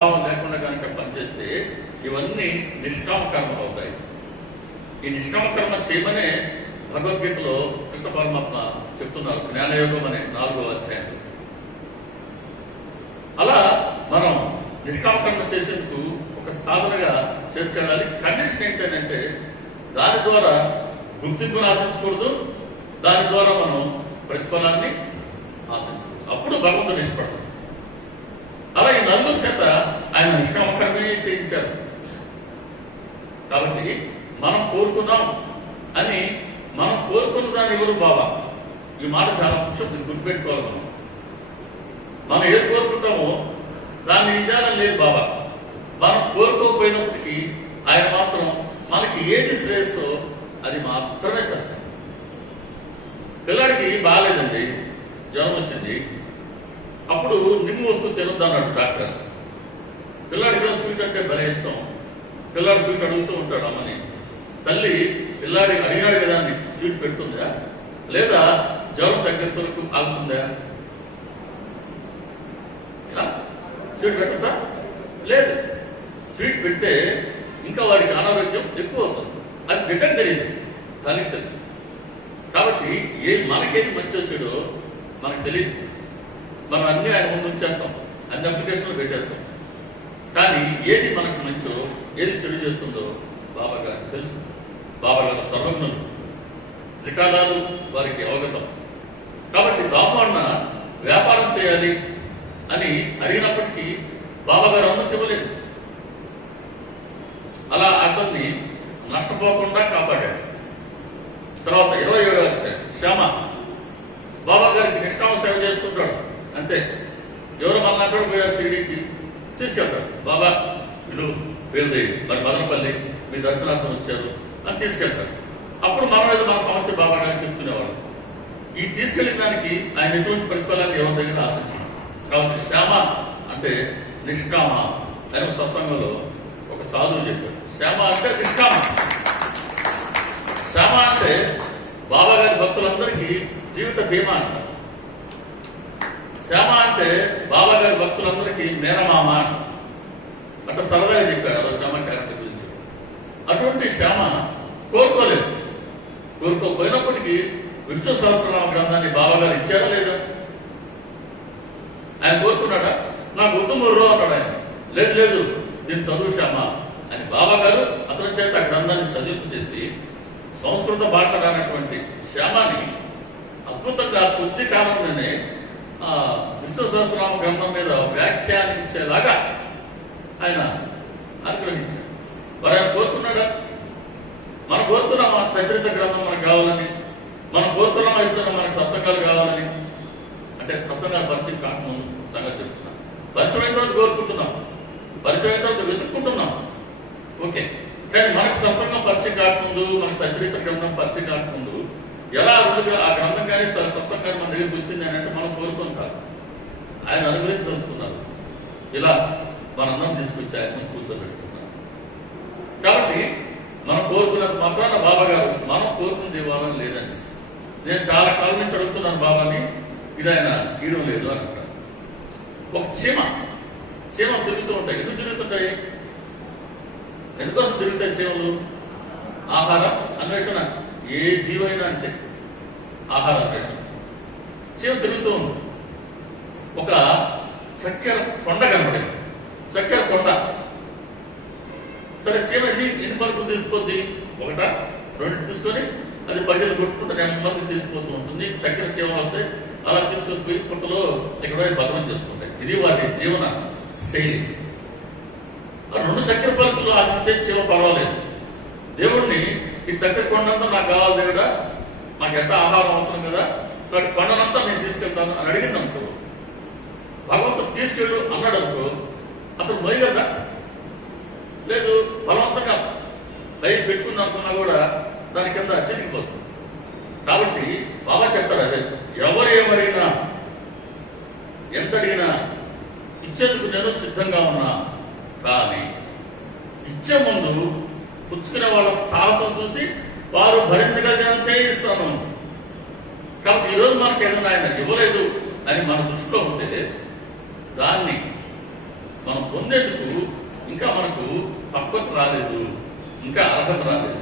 భావం లేకుండా కనుక పనిచేస్తే ఇవన్నీ నిష్కామ కర్మలు అవుతాయి ఈ నిష్కామ కర్మ చేయమనే భగవద్గీతలో కృష్ణ పరమాత్మ చెప్తున్నారు జ్ఞానయోగం అనే నాలుగో అధ్యాయం. అలా మనం నిష్కామ కర్మ చేసేందుకు ఒక సాధనగా చేసుకెళ్ళాలి. కండిషన్ ఏంటంటే దాని ద్వారా గుర్తింపును ఆశించకూడదు దాని ద్వారా మనం ప్రతిఫలాన్ని ఆశించకూడదు. అప్పుడు భగవంతుడు ఇష్టపడతాం అలా ఈ నలుగురు చేత ఆయన నిష్కామకరమే చేయించారు. కాబట్టి మనం కోరుకున్నాం అని మనం కోరుకున్న దాని ఎవరు బాబా? ఈ మాట చాలా ముఖ్యం దీన్ని గుర్తుపెట్టుకోవాలి మనం. మనం ఏది కోరుకుంటామో దాన్ని నిజానం లేదు బాబా. మనం కోరుకోకపోయినప్పటికీ ఆయన మాత్రం మనకి ఏది శ్రేయస్సో అది మాత్రమే చేస్తాం పిల్లాడికి బాగాలేదండి జ్వరం వచ్చింది. అప్పుడు నిమ్ము వస్తువు తినొద్దు డాక్టర్. పిల్లాడికి స్వీట్ అంటే భలే ఇష్టం. పిల్లాడు స్వీట్ అడుగుతూ ఉంటాడు అమ్మని. తల్లి పిల్లాడి అడిగాడు కదా అని స్వీట్ పెడుతుందా? లేదా జ్వరం తగ్గేంత వరకు ఆగుతుందా? స్వీట్ పెట్టచ్చా? లేదు. స్వీట్ పెడితే ఇంకా వారికి అనారోగ్యం ఎక్కువ అవుతుంది. అది బిడ్డకు తెలియదు. తల్లికి తెలుసు. కాబట్టి ఏ మనకేది మంచి వచ్చాడో మనకు తెలియదు. మనం అన్ని ఆయన ముందు ఉంచేస్తాం అన్ని అప్లికేషన్లు పెట్టేస్తాం. కానీ ఏది మనకు మంచో ఏది చెడు చేస్తుందో బాబా గారికి తెలుసు. బాబా గారు సర్వజ్ఞులు. త్రికాలాలు వారికి అవగతం. కాబట్టి దామన్న వ్యాపారం చేయాలి అని అడిగినప్పటికీ బాబా గారు అనుమతి ఇవ్వలేదు. అలా అతన్ని నష్టపోకుండా కాపాడాడు. తర్వాత ఇరవై ఏడవ శ్యామ. బాబా గారికి నిష్కామ సేవ చేసుకుంటాడు. అంతే. ఎవరు మళ్ళీ పోయారు షిరిడీకి తీసుకెళ్తారు బాబా వీళ్ళు వీళ్ళది మరి మదనపల్లి మీ దర్శనార్థం వచ్చారు. అని తీసుకెళ్తారు. అప్పుడు మనం ఏదో మన సమస్య బాబా అని చెప్పుకునేవాడు. ఈ తీసుకెళ్ళిన దానికి ఆయన ఎటువంటి ప్రతిఫలాన్ని ఎవరి దగ్గర ఆశించాడు. కాబట్టి శ్యామ అంటే నిష్కామ అని సత్సంగంలో ఒక సాధువు చెప్పారు శ్యామ అంటే నిష్కామ. శ్యామ అంటే బాబా గారి భక్తులందరికీ జీవిత బీమా అంటారు శ్యామ అంటే బాబా గారి భక్తులందరికీ మేనమామ అంటారు. అంటే సరదాగా చెప్పారు అదో శ్యామ క్యారెక్టర్ గురించి. అటువంటి శ్యామ కోరుకోలేదు. కోరుకోపోయినప్పటికీ విష్ణు సహస్రనామ గ్రంథాన్ని బాబా గారు ఇచ్చారా లేదా? ఆయన కోరుకున్నాడా? నాకు వద్దు ముర్రో అన్నాడు ఆయన. లేదు లేదు నేను చదువు శ్యామ అని బాబా గారు అతని చేత ఆ గ్రంథాన్ని చదివింపు చేసి సంస్కృత భాష రానటువంటి శ్యామాని అద్భుతంగా తుది కాలంలోనే విష్ణు సహస్రనామ గ్రంథం మీద వ్యాఖ్యానించేలాగా ఆయన అనుగ్రహించాడు. మరి ఆయన కోరుకున్నాడా మనం కోరుకున్నామా సచరిత గ్రంథం మనకు కావాలని. మనం కోరుకున్నామా ఎప్పుడైనా మనకు సత్సంగాలు కావాలని. అంటే సత్సంగాలు పరిచయం కాకముందు సంగతి చెప్తున్నాం. పరిచయం అయిన తర్వాత కోరుకుంటున్నాం. పరిచయం అయిన తర్వాత వెతుక్కుంటున్నాం. ఓకే. కానీ మనకు సత్సంగం పరిచయం కాకముందు మనకు సచరిత గ్రంథం పరిచయం కాకముందు ఎలా రెండు ఆ గ్రంథం కానీ స- సత్సంగాన్ని మన దగ్గరికి వచ్చింది అని అంటే మనం కోరుకోం కాదు. ఆయన అనుగురించి తెలుసుకున్నారు. ఇలా మనందరం తీసుకొచ్చి ఆయన కూర్చోబెట్టుకున్నారు. కాబట్టి మనం కోరుకున్నంత మాత్రాన బాబా గారు మనం కోరుకున్న దేవాలయం లేదండి నేను చాలా కాలం నుంచి అడుగుతున్నాను బాబాని ఇది ఆయన ఇవ్వడం లేదు అని ఒక చీమ చీమ తిరుగుతూ ఉంటాయి. ఎందుకు తిరుగుతుంటాయి? ఎందుకోసం తిరుగుతాయి చీమలు? ఆహారం? అన్వేషణ? ఏ జీవైనా అంటే ఆహార అభ్యాసం చీమ తిరుగుతూ ఉంది. ఒక చక్కెర కొండ కనబడింది. చక్కెర కొండ. సరే చీమ ఎన్ని? ఎన్ని పరుపులు తీసుకుపోద్ది? ఒకట? రెండు తీసుకొని అది పల్లెలు కొట్టుకుంటే నెమ్మదిగా తీసుకుపోతూ ఉంటుంది. చక్కెర చీమ వస్తే అలా తీసుకొని పోయి పుట్టలో ఎక్కడో భద్రం చేసుకుంటాయి. ఇది వాటి జీవన శైలి. ఆ రెండు చక్కెర పలుకులు ఆశిస్తే చీమ పర్వాలేదు. దేవుణ్ణి ఈ చక్కెర కొండంతా నాకు కావాలి దేవుడా నాకు ఎంత ఆహారం అవసరం కదా. కాబట్టి కొండనంతా నేను తీసుకెళ్తాను అని అడిగింది అనుకో భగవంతుడు తీసుకెళ్ళు అన్నాడు అనుకో అసలు మొయ్యగలదా లేదు బలవంతంగా బయట పెట్టుకుంది అనుకున్నా కూడా దాని కింద చిరిగిపోతుంది కాబట్టి బాబా చెప్తారు అదే ఎవరు ఏమడిగినా ఎంత అడిగినా ఇచ్చేందుకు నేను సిద్ధంగా ఉన్నా కానీ ఇచ్చే ముందు పుచ్చుకునే వాళ్ళ తాళతం చూసి వారు భరించగలిగినంతే ఇస్తాను కాబట్టి ఈరోజు మనకి ఏదైనా ఆయన ఇవ్వలేదు అని మన దృష్టిలో ఉంటే దాన్ని మనం పొందేందుకు ఇంకా మనకు పక్వత రాలేదు ఇంకా అర్హత రాలేదు.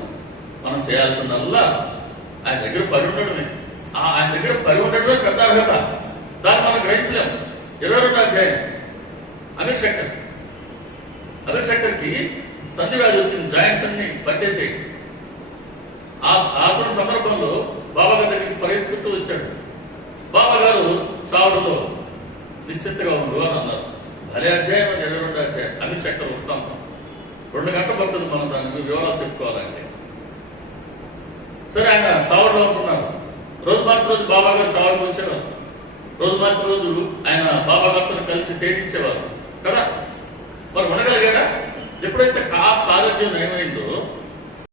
మనం చేయాల్సిందల్లా ఆయన దగ్గర పడి ఉండడమే. ఆయన దగ్గర పడి ఉండడమే పెద్ద అర్హత. దాన్ని మనం గ్రహించలేము ఇరవై రెండు అధ్యాయం. అమీర్ శంకర్ అమీర్ శంకర్కి సంధి వ్యాధి వచ్చింది జాయింట్స్ అన్ని పట్టేసేయి. ఆ ఆపణ సందర్భంలో బాబా గారి దగ్గరికి పరిగెత్తుకుంటూ వచ్చాడు. బాబా గారు చావుడులో నిశ్చింతగా ఉండు అని అన్నారు. భలే అధ్యాయం అని ఇరవై రెండు అధ్యాయం. అమీర్ శక్కర్ ఉత్తాం రెండు గంటలు పడుతుంది మనం దానికి వివరాలు చెప్పుకోవాలంటే. సరే ఆయన చావడలో ఉంటున్నారు రోజు మార్చి రోజు బాబా గారు వచ్చేవారు. రోజు మార్చి రోజు ఆయన బాబా గారితో కలిసి సేవించేవారు. కదా? మరి ఉండగలిగాడా? ఎప్పుడైతే కాస్త ఆరోగ్యం నయమైందో